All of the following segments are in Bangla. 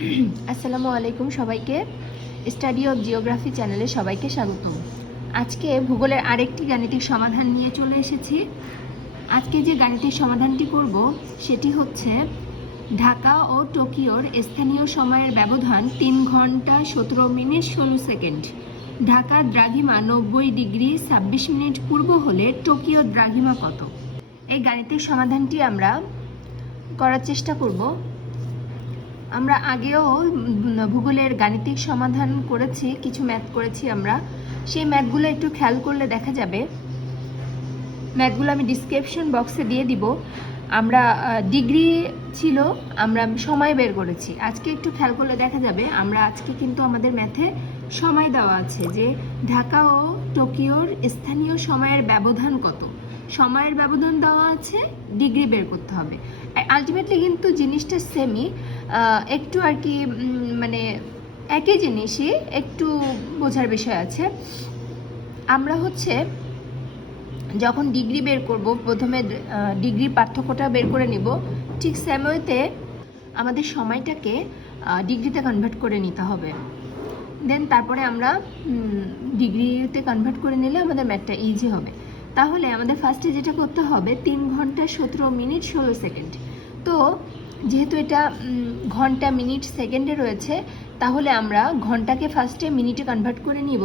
আসসালামু আলাইকুম সবাইকে। স্টাডি অফ জিওগ্রাফি চ্যানেলে সবাইকে স্বাগত আজকে ভূগোলের আরেকটি গাণিতিক সমাধান নিয়ে চলে এসেছি। আজকে যে গাণিতিক সমাধানটি করব, সেটি হচ্ছে ঢাকা ও টোকিওর স্থানীয় সময়ের ব্যবধান তিন ঘণ্টা সতেরো মিনিট ষোলো সেকেন্ড। ঢাকার দ্রাঘিমা নব্বই ডিগ্রি ছাব্বিশ মিনিট পূর্ব হলে টোকিও দ্রাঘিমা কত? এই গাণিতিক সমাধানটি আমরা করার চেষ্টা করব। আমরা আগেও ভূগোলের গাণিতিক সমাধান করেছি, কিছু ম্যাথ করেছি আমরা। সেই ম্যাথগুলো একটু খেয়াল করলে দেখা যাবে। ম্যাথগুলো আমি ডিসক্রিপশন বক্সে দিয়ে দিব। আমরা ডিগ্রি ছিল, আমরা সময় বের করেছি। আজকে একটু খেয়াল করলে দেখা যাবে, আমরা আজকে কিন্তু আমাদের ম্যাথে সময় দেওয়া আছে যে ঢাকা ও টোকিওর স্থানীয় সময়ের ব্যবধান কত? সময়ের ব্যবধান দেওয়া আছে ডিগ্রি বের করতে হবে। আলটিমেটলি কিন্তু জিনিসটা সেমই একটু আর কি মানে একই জিনিসই একটু বোঝার বিষয় আছে। আমরা হচ্ছে যখন ডিগ্রি বের করব, প্রথমে ডিগ্রির পার্থক্যটা বের করে নিব। ঠিক সেমওয়েতে আমাদের সময়টাকে ডিগ্রিতে কনভার্ট করে নিতে হবে। দেন তারপরে আমরা ডিগ্রিতে কনভার্ট করে নিলে আমাদের ম্যাথটা ইজি হবে। তাহলে আমাদের ফার্স্টে যেটা করতে হবে, তিন ঘণ্টা সতেরো মিনিট ষোলো সেকেন্ড। তো যেহেতু এটা ঘণ্টা, মিনিট, সেকেন্ডে রয়েছে, তাহলে আমরা ঘন্টাকে ফার্স্টে মিনিটে কনভার্ট করে নিব।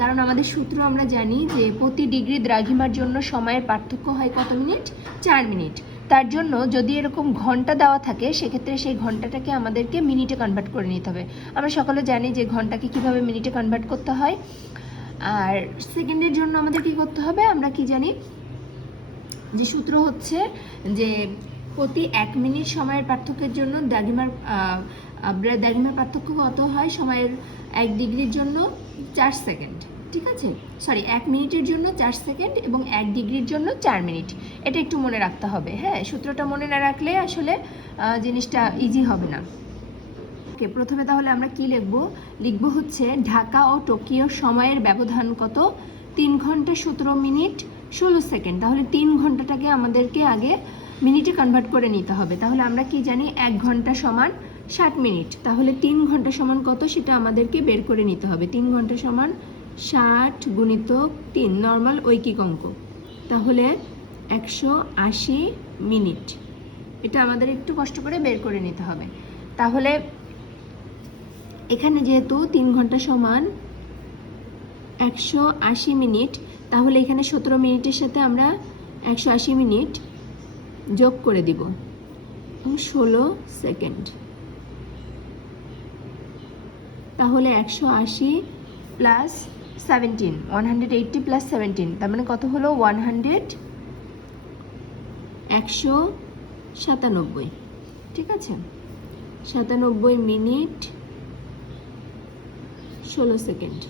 কারণ আমাদের সূত্র আমরা জানি যে প্রতি ডিগ্রি দ্রাঘিমার জন্য সময়ের পার্থক্য হয় কত মিনিট? চার মিনিট। তার জন্য যদি এরকম ঘণ্টা দেওয়া থাকে, সেক্ষেত্রে সেই ঘন্টাটাকে আমাদেরকে মিনিটে কনভার্ট করে নিতে হবে। আমরা সকলে জানি যে ঘন্টাকে কীভাবে মিনিটে কনভার্ট করতে হয়। আর সেকেন্ডের জন্য আমাদের কি করতে হবে? আমরা কি জানি যে সূত্র হচ্ছে যে প্রতি এক মিনিট সময়ের পার্থক্যের জন্য দ্রাঘিমার দ্রাঘিমার পার্থক্য কত হয়? সময়ের এক ডিগ্রির জন্য চার সেকেন্ড, ঠিক আছে? সরি এক মিনিটের জন্য চার সেকেন্ড এবং এক ডিগ্রির জন্য চার মিনিট। এটা একটু মনে রাখতে হবে হ্যাঁ? সূত্রটা মনে না রাখলে আসলে জিনিসটা ইজি হবে না। ওকে, প্রথমে তাহলে আমরা কি লিখব? লিখব হচ্ছে, ঢাকা ও টোকিও সময়ের ব্যবধান কত? তিন ঘণ্টা সতেরো মিনিট ষোলো সেকেন্ড। তাহলে তিন ঘন্টাটাকে আমাদেরকে আগে মিনিটে কনভার্ট করে নিতে হবে। তাহলে আমরা কি জানি, এক ঘণ্টা সমান ষাট মিনিট। তাহলে তিন ঘণ্টা সমান কত সেটা আমাদেরকে বের করে নিতে হবে। তিন ঘণ্টা সমান ষাট গুণিত তিন নর্মাল ঐকিক অঙ্ক। তাহলে একশো আশি মিনিট। এটা আমাদের একটু কষ্ট করে বের করে নিতে হবে। তাহলে এখানে যেহেতু তিন ঘণ্টা সমান একশো আশি মিনিট, তাহলে এখানে সতেরো মিনিটের সাথে আমরা একশো আশি মিনিট যোগ করে দিব। ষোলো সেকেন্ড। তাহলে একশো আশি plus seventeen one hundred eighty plus seventeen, তার মানে কত হলো? ওয়ান হান্ড্রেড একশো সাতানব্বই। ঠিক আছে? সাতানব্বই মিনিট ষোলো সেকেন্ড।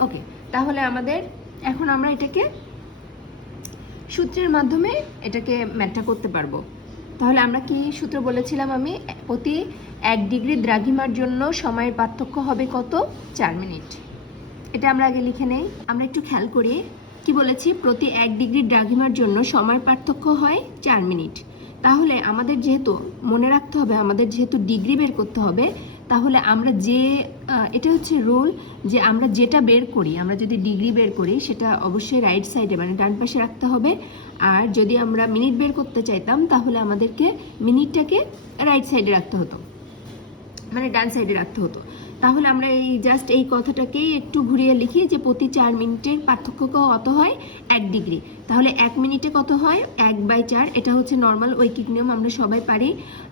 ওকে, তাহলে আমাদের এখন আমরা এটাকে সূত্রের মাধ্যমে এটাকে ম্যাথটা করতে পারব। তাহলে আমরা কি সূত্র বলেছিলাম আমি? প্রতি এক ডিগ্রি দ্রাঘিমার জন্য সময়ের পার্থক্য হবে কত? চার মিনিট। এটা আমরা আগে লিখে নেই। আমরা একটু খেয়াল করি। কি বলেছি? প্রতি এক ডিগ্রি দ্রাঘিমার জন্য সময় পার্থক্য হয় চার মিনিট। তাহলে আমাদের যেহেতু মনে রাখতে হবে, আমাদের যেহেতু ডিগ্রি বের করতে হবে তাহলে আমরা যে এটা হচ্ছে রোল যে আমরা যেটা বের করি, আমরা যদি ডিগ্রি বের করি, সেটা অবশ্যই রাইট সাইডে মানে ডান পাশে রাখতে হবে। আর যদি আমরা মিনিট বের করতে চাইতাম, তাহলে আমাদেরকে মিনিটটাকে রাইট সাইডে রাখতে হতো। মানে ডান সাইডে রাখতে হতো। তাহলে আমরা এই জাস্ট এই কথাটাকেই একটু ঘুরিয়ে লিখি যে প্রতি চার মিনিটের পার্থক্য কত হয়? এক ডিগ্রি তাহলে এক মিনিটে কত হয়? এক বাই চার। এটা হচ্ছে নর্মাল ঐকিক নিয়ম, আমরা সবাই পারি।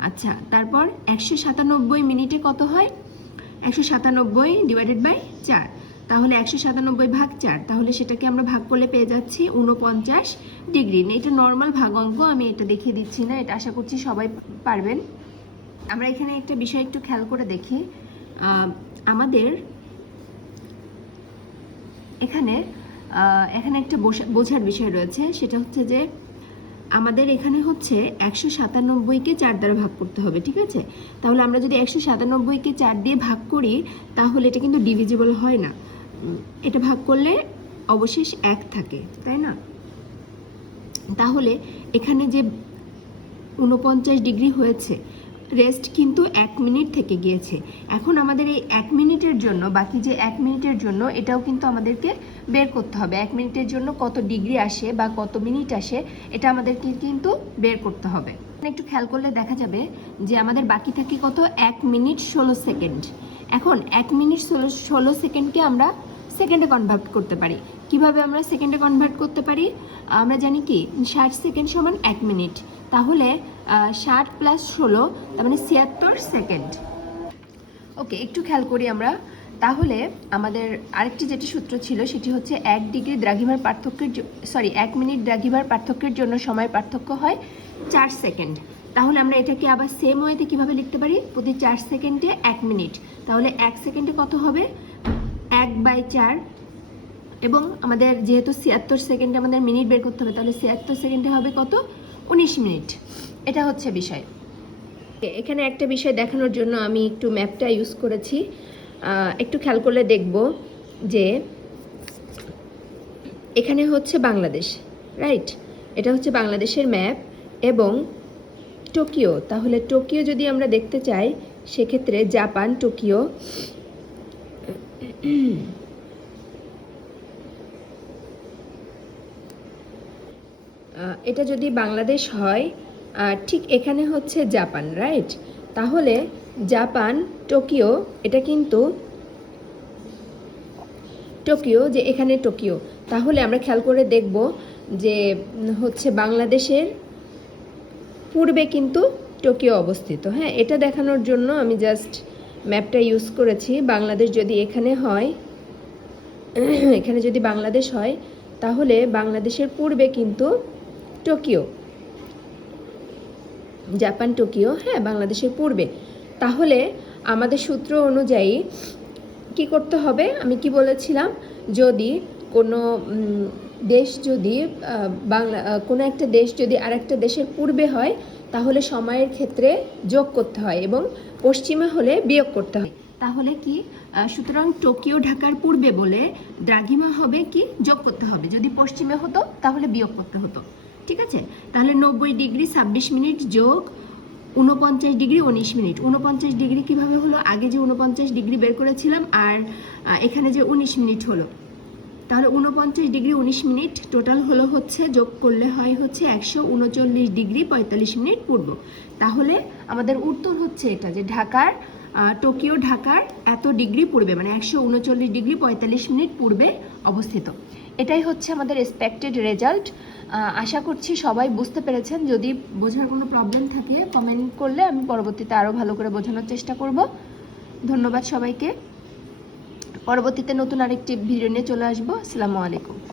আচ্ছা তারপর একশো সাতানব্বই মিনিটে কত হয়? একশো সাতানব্বই ডিভাইডেড বাই চার। তাহলে একশো সাতানব্বই ভাগ চার। তাহলে সেটাকে আমরা ভাগ করলে পেয়ে যাচ্ছি উনপঞ্চাশ ডিগ্রি এটা নর্মাল ভাগ অঙ্ক, আমি এটা দেখিয়ে দিচ্ছি না। এটা আশা করছি সবাই পারবেন। আমরা এখানে একটা বিষয় একটু খেয়াল করে দেখি। আমাদের এখানে এখানে একটা বোঝার বিষয় রয়েছে। সেটা হচ্ছে যে আমাদের এখানে হচ্ছে একশো সাতানব্বইকে চার দ্বারা ভাগ করতে হবে, ঠিক আছে? তাহলে আমরা যদি একশো সাতানব্বইকে চার দিয়ে ভাগ করি, তাহলে এটা কিন্তু ডিভিজিবল হয় না। এটা ভাগ করলে অবশেষ এক থাকে, তাই না? তাহলে এখানে যে উনপঞ্চাশ ডিগ্রি হয়েছে রেস্ট কিন্তু এক মিনিট থেকে গিয়েছে। এখন আমাদের এই এক মিনিটের জন্য, বাকি যে এক মিনিটের জন্য, এটাও কিন্তু আমাদেরকে বের করতে হবে। এক মিনিটের জন্য কত ডিগ্রি আসে বা কত মিনিট আসে, এটা আমাদেরকে কিন্তু বের করতে হবে। একটু খেয়াল করলে দেখা যাবে যে আমাদের বাকি থাকে কত? এক মিনিট ষোলো সেকেন্ড। এখন এক মিনিট ষোলো ষোলো সেকেন্ডকে আমরা সেকেন্ডে কনভার্ট করতে পারি। কীভাবে আমরা সেকেন্ডে কনভার্ট করতে পারি? আমরা জানি কি, ষাট সেকেন্ড সমান এক মিনিট। তাহলে ষাট প্লাস ষোলো, তার মানে ছিয়াত্তর সেকেন্ড ওকে একটু খেয়াল করি আমরা। তাহলে আমাদের আরেকটি যেটি সূত্র ছিল, সেটি হচ্ছে এক ডিগ্রি দ্রাঘিমার পার্থক্যের সরি এক মিনিট দ্রাঘিমার পার্থক্যের জন্য সময় পার্থক্য হয় চার সেকেন্ড তাহলে আমরা এটাকে আবার সেম ওয়েতে কীভাবে লিখতে পারি? প্রতি চার সেকেন্ডে এক মিনিট তাহলে এক সেকেন্ডে কত হবে? এক বাই চার। এবং আমাদের যেহেতু ছিয়াত্তর সেকেন্ডে আমাদের মিনিট বের করতে হবে, তাহলে ছিয়াত্তর সেকেন্ডে হবে কত? উনিশ মিনিট। এটা হচ্ছে বিষয়। এখানে একটা বিষয় দেখানোর জন্য আমি একটু ম্যাপটা ইউজ করেছি। একটু খেয়াল করলে দেখব যে এখানে হচ্ছে বাংলাদেশ রাইট এটা হচ্ছে বাংলাদেশের ম্যাপ এবং টোকিও। তাহলে টোকিও যদি আমরা দেখতে চাই, সেক্ষেত্রে জাপান, টোকিও। এটা যদি বাংলাদেশ হয় ঠিক এখানে হচ্ছে জাপান রাইট তাহলে জাপান, টোকিও, এটা কিন্তু টোকিও, যে এখানে টোকিও। তাহলে আমরা খেয়াল করে দেখব যে হচ্ছে বাংলাদেশের পূর্বে কিন্তু টোকিও অবস্থিত। হ্যাঁ এটা দেখানোর জন্য আমি জাস্ট ম্যাপটা ইউজ করেছি। বাংলাদেশ যদি এখানে হয়, এখানে যদি বাংলাদেশ হয়, তাহলে বাংলাদেশের পূর্বে কিন্তু টোকিও। জাপান, টোকিও হ্যাঁ বাংলাদেশের পূর্বে। তাহলে আমাদের সূত্র অনুযায়ী কি করতে হবে? আমি কি বলেছিলাম? যদি কোনো দেশ যদি বাংলা কোনো একটা দেশ যদি আরেকটা দেশের পূর্বে হয়, তাহলে সময়ের ক্ষেত্রে যোগ করতে হয় এবং পশ্চিমে হলে বিয়োগ করতে হয়। তাহলে কি সুতরাং টোকিও ঢাকার পূর্বে বলে দ্রাঘিমা হবে কি? যোগ করতে হবে। যদি পশ্চিমে হতো, তাহলে বিয়োগ করতে হতো। ঠিক আছে? তাহলে নব্বই ডিগ্রি ছাব্বিশ মিনিট যোগ উনপঞ্চাশ ডিগ্রি উনিশ মিনিট। উনপঞ্চাশ ডিগ্রি কীভাবে হলো? আগে যে উনপঞ্চাশ ডিগ্রি বের করেছিলাম আর এখানে যে উনিশ মিনিট হলো। তাহলে উনপঞ্চাশ ডিগ্রি উনিশ মিনিট টোটাল হলো হচ্ছে, যোগ করলে হয় হচ্ছে একশো উনচল্লিশ ডিগ্রি পঁয়তাল্লিশ মিনিট পূর্ব। তাহলে আমাদের উত্তর হচ্ছে এটা যে ঢাকার টোকিও ঢাকার এত ডিগ্রি পূর্বে মানে একশো উনচল্লিশ ডিগ্রি পঁয়তাল্লিশ মিনিট পূর্বে অবস্থিত। এটাই হচ্ছে আমাদের এক্সপেক্টেড রেজাল্ট আশা করছি সবাই বুঝতে পেরেছেন। যদি বোঝার কোনো প্রবলেম থাকে কমেন্ট করলে আমি পরবর্তীতে আরও ভালো করে বোঝানোর চেষ্টা করব। ধন্যবাদ সবাইকে। পরবর্তীতে নতুন আরেকটি ভিডিও নিয়ে চলে আসব। আসসালামু আলাইকুম।